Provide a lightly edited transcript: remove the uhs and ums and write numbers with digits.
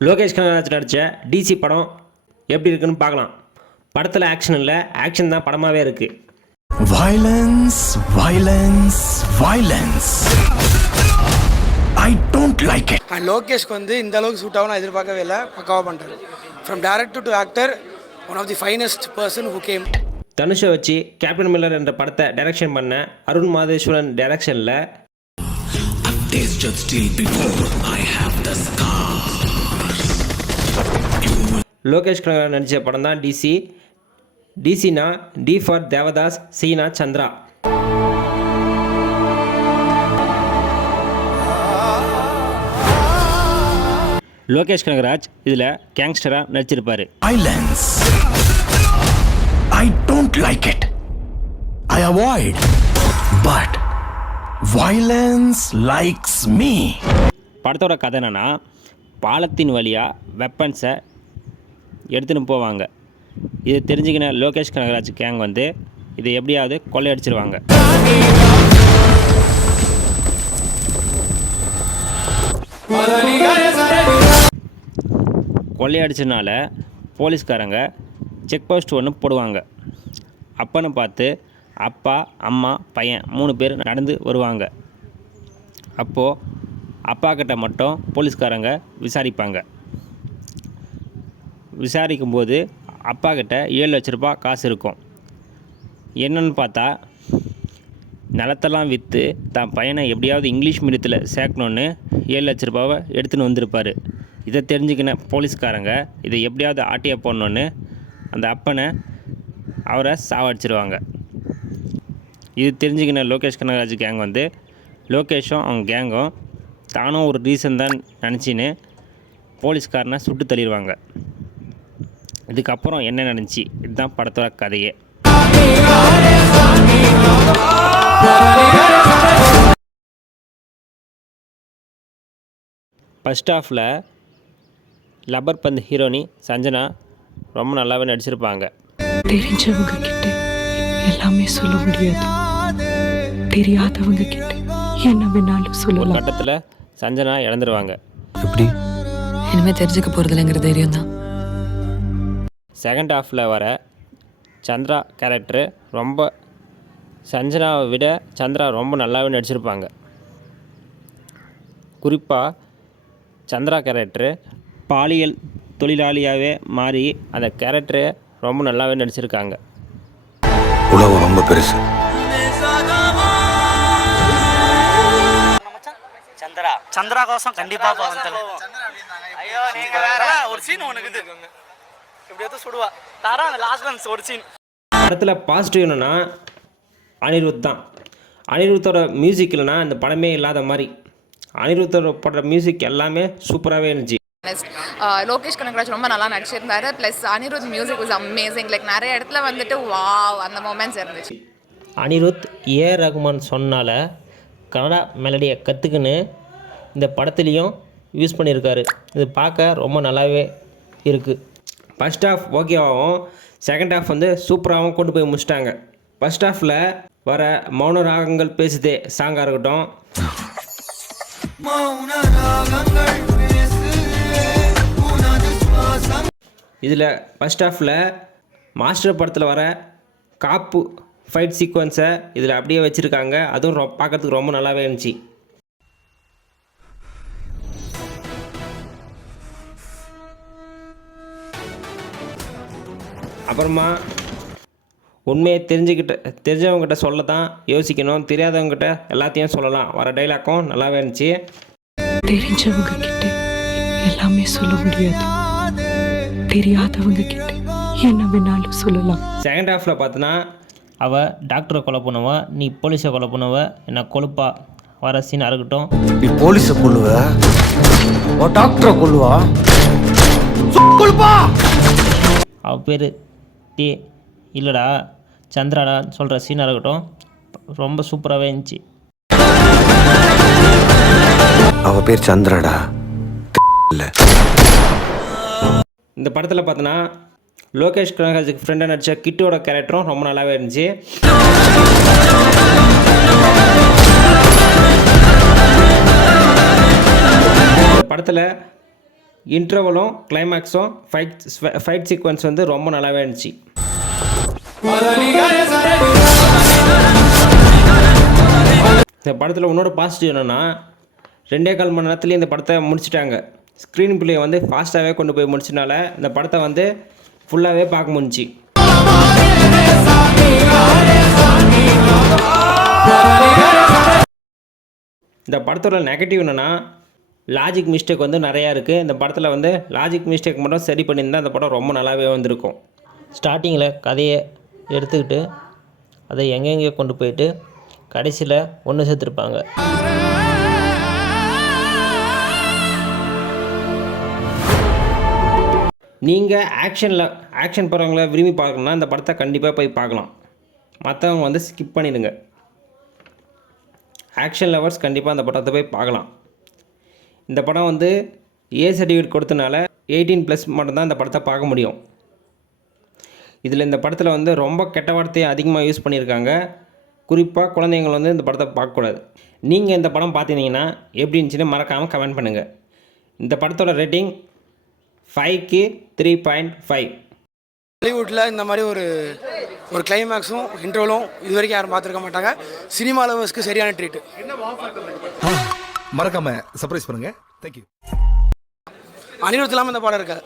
லோகேஷ் கனகராஜ் நடித்த டிசி படம் எப்படி இருக்குன்னு பார்க்கலாம். படத்தில் ஆக்ஷன் இல்லை, ஆக்ஷன் தான் படமாகவே இருக்குது. Violence, violence, violence. I don't like it. லோகேஷ்க்கு வந்து இந்த அளவுக்கு சூட் ஆகும் நான் எதிர்பார்க்கவே இல்லை. பக்காவாக பண்ணுறாரு. From director to actor, one of the finest person who came. தனுஷை வச்சு கேப்டன் மில்லர் என்ற படத்தை டைரக்ஷன் பண்ண அருண் மாதேஸ்வரன் டைரக்ஷனில் லோகேஷ் கனகராஜ் நடித்த படம் தான் டிசி. டிசினா டி ஃபார் தேவதாஸ், சீனா சந்திரா. லோகேஷ் கனகராஜ் இதில் கேங்ஸ்டராக நடிச்சிருப்பார். Violence. I don't like it. I avoid. But violence likes me. படத்தோட கதை என்னென்னா, பாலத்தின் வழியாக வெப்பன்ஸை எடுத்துன்னு போவாங்க. இதை தெரிஞ்சுக்கின லோகேஷ் கனகராஜ் கேங் வந்து இதை எப்படியாவது கொள்ளையடிச்சிருவாங்க. கொள்ளையடிச்சதுனால போலீஸ்காரங்க செக் போஸ்ட் ஒன்று போடுவாங்க. அப்பன்னு பார்த்து அப்பா, அம்மா, பையன் 3 பேர் நடந்து வருவாங்க. அப்போது அப்பா கிட்ட மட்டும் போலீஸ்காரங்க விசாரிப்பாங்க. விசாரிக்கும்போது அப்பா கிட்ட 7 லட்ச ரூபாய் காசு இருக்கும். என்னன்னு பார்த்தா நிலத்தெல்லாம் விற்று தான் பையனை எப்படியாவது இங்கிலீஷ் மீடியத்தில் சேர்க்கணுன்னு 7 லட்ச ரூபாவை எடுத்துன்னு வந்திருப்பார். இதை தெரிஞ்சுக்கின போலீஸ்காரங்க இதை எப்படியாவது ஆட்டியாக போடணுன்னு அந்த அப்பனை அவரை சாவடிச்சிருவாங்க. இது தெரிஞ்சுக்கின லோகேஷ் கனகராஜ் கேங் வந்து லோகேஷும் அவங்க கேங்கும் தானும் ஒரு ரீசன் தான் நினச்சின்னு போலீஸ்காரனை சுட்டு தள்ளிடுவாங்க. இதுக்கப்புறம் என்ன நடந்துச்சு, இதுதான் படத்தோட கதையே. ஃபஸ்ட் ஹாஃபில் லப்பர் பந்து ஹீரோனி சஞ்சனா ரொம்ப நல்லாவே நடிச்சிருப்பாங்க. தெரிஞ்சவங்க கிட்ட எல்லாமே சொல்ல முடியாது, தெரியாதவங்க கிட்ட என்ன வேணாலும் சொல்லலாம். கட்டத்தில் சஞ்சனா இழந்துருவாங்க. எப்படி? இனிமேல் தெரிஞ்சுக்க போகிறதில்லைங்கிற தைரியம் தான். செகண்ட் ஹாஃபில் வர சந்திரா கேரக்டரு ரொம்ப சஞ்சனாவை விட சந்திரா ரொம்ப நல்லாவே நடிச்சிருப்பாங்க. குறிப்பாக சந்திரா கேரக்டரு பாலியல் தொழிலாளியாகவே மாறி அந்த கேரக்டரை ரொம்ப நல்லாவே நடிச்சிருக்காங்க. உலகம் ரொம்ப பெருசு. சந்திரா கோசம் கண்டிப்பா ஒரு சீன் ஒன்று இருக்குது, எப்படியாவது சுடுவா தாரா அந்த லாஸ்ட் ஒரு சீன். படத்தில் பாசிட்டிவ் என்னென்னா அனிருத் தான். அனிருத்தோட மியூசிக் இல்லைனா இந்த படமே இல்லாத மாதிரி. அனிருத்தோட போடுற மியூசிக் எல்லாமே சூப்பராகவே இருந்துச்சு. லோகேஷ் கனகராஜ் ரொம்ப நல்லா நடிச்சிருந்தாரு. Plus Anirudh music was amazing. Like நிறைய இடத்துல வந்துட்டு வாவ் அந்த மூமெண்ட்ஸ் இருந்துச்சு. அனிருத் ஏ ரகுமான் சொன்னால கன்னடா மெலடியை கற்றுக்குன்னு இந்த படத்துலேயும் யூஸ் பண்ணியிருக்காரு. இது பார்க்க ரொம்ப நல்லாவே இருக்குது. ஃபஸ்ட் ஹாஃப் ஓகேவாகவும் செகண்ட் ஹாஃப் வந்து சூப்பராகவும் கொண்டு போய் முடிச்சிட்டாங்க. ஃபஸ்ட் ஹாஃபில் வர மௌன ராகங்கள் பேசுதே சாங்காக இருக்கட்டும், இதில் ஃபஸ்ட் ஹாஃபில் மாஸ்டர் படத்தில் வர காப்பு ஃபைட் சீக்வன்ஸை இதில் அப்படியே வச்சுருக்காங்க. அதுவும் பார்க்குறதுக்கு ரொம்ப நல்லாவே இருந்துச்சு. அப்புறமா உண்மையை தெரிஞ்சவங்ககிட்ட சொல்ல தான் யோசிக்கணும், தெரியாதவங்ககிட்ட எல்லாத்தையும் சொல்லலாம். வர டைலாக்கும் நல்லாவே இருந்துச்சு. தெரிஞ்சவங்க கிட்ட எல்லாமே சொல்ல முடியாது, தெரியாதவங்க கிட்ட என்ன வேணாலும் சொல்லலாம். செகண்ட் ஹாஃபில் பார்த்தோன்னா அவள் டாக்டரை கொலை பண்ணுவா, நீ போலீஸை கொலை பண்ணுவ, என்ன கொழுப்பா வர சீனாக இருக்கட்டும். நீ போலீஸை கொல்லுவ, டாக்டரை கொல்லுவா, கொல்லுப்பா. அவள் பேர் டே இல்லைடா சந்திராடா சொல்கிற சீனாக இருக்கட்டும், ரொம்ப சூப்பராகவே இருந்துச்சு. அவ பேர் சந்திராடா இல்லை. இந்த படத்தில் பார்த்தோன்னா லோகேஷ் கனகராஜுக்கு ஃப்ரெண்டாக நடித்த கிட்டோட கேரக்டரும் ரொம்ப நல்லாவே இருந்துச்சு. படத்தில் இன்டர்வலும் கிளைமேக்ஸும் ஃபைட் சீக்வன்ஸ் வந்து ரொம்ப நல்லாவே இருந்துச்சு. இந்த படத்தில் இன்னொரு பாசிட்டிவ் என்னென்னா 2.25 மணி நேரத்துலேயே இந்த படத்தை முடிச்சிட்டாங்க. ஸ்க்ரீன் பிளே வந்து ஃபாஸ்ட்டாகவே கொண்டு போய் முடிச்சனால இந்த படத்தை வந்து ஃபுல்லாகவே பார்க்க முடிஞ்சிச்சு. இந்த படத்தோட நெகட்டிவ் என்னென்னா லாஜிக் மிஸ்டேக் வந்து நிறையா இருக்குது. இந்த படத்தில் வந்து லாஜிக் மிஸ்டேக் மட்டும் சரி பண்ணியிருந்தால் அந்த படம் ரொம்ப நல்லாவே வந்திருக்கும். ஸ்டார்டிங்கில் கதையை எடுத்துக்கிட்டு அதை எங்கெங்கே கொண்டு போயிட்டு கடைசியில் ஒன்று சேர்த்துருப்பாங்க. நீங்கள் ஆக்ஷன் படங்களை விரும்பி பார்க்கணுன்னா இந்த படத்தை கண்டிப்பாக போய் பார்க்கலாம். மற்றவங்க வந்து ஸ்கிப் பண்ணிடுங்க. ஆக்ஷன் லவர்ஸ் கண்டிப்பாக அந்த படத்தை போய் பார்க்கலாம். இந்த படம் வந்து ஏ சர்டிஃபிகேட் கொடுத்தனால 18+ மட்டும்தான் இந்த படத்தை பார்க்க முடியும். இதில் இந்த படத்தில் வந்து ரொம்ப கெட்ட வார்த்தையை அதிகமாக யூஸ் பண்ணியிருக்காங்க. குறிப்பாக குழந்தைங்கள் வந்து இந்த படத்தை பார்க்கக்கூடாது. நீங்கள் இந்த படம் பார்த்துருந்தீங்கன்னா எப்படி இருந்துச்சுன்னு மறக்காமல் கமெண்ட் பண்ணுங்கள். இந்த படத்தோட ரேட்டிங் 5க்கு 3.5. ஹாலிவுட்டில் இந்த மாதிரி ஒரு கிளைமேக்ஸும் இன்ட்ரோலும் இது வரைக்கும் யாரும் பார்த்துருக்க மாட்டாங்க. சினிமா லவர்ஸ்க்கு சரியான ட்ரீட்டு. மறக்காம சர்ப்ரைஸ் பண்ணுங்க. தேங்க்யூ. அனிருத் இல்லாமல் இந்த படம் இருக்காது.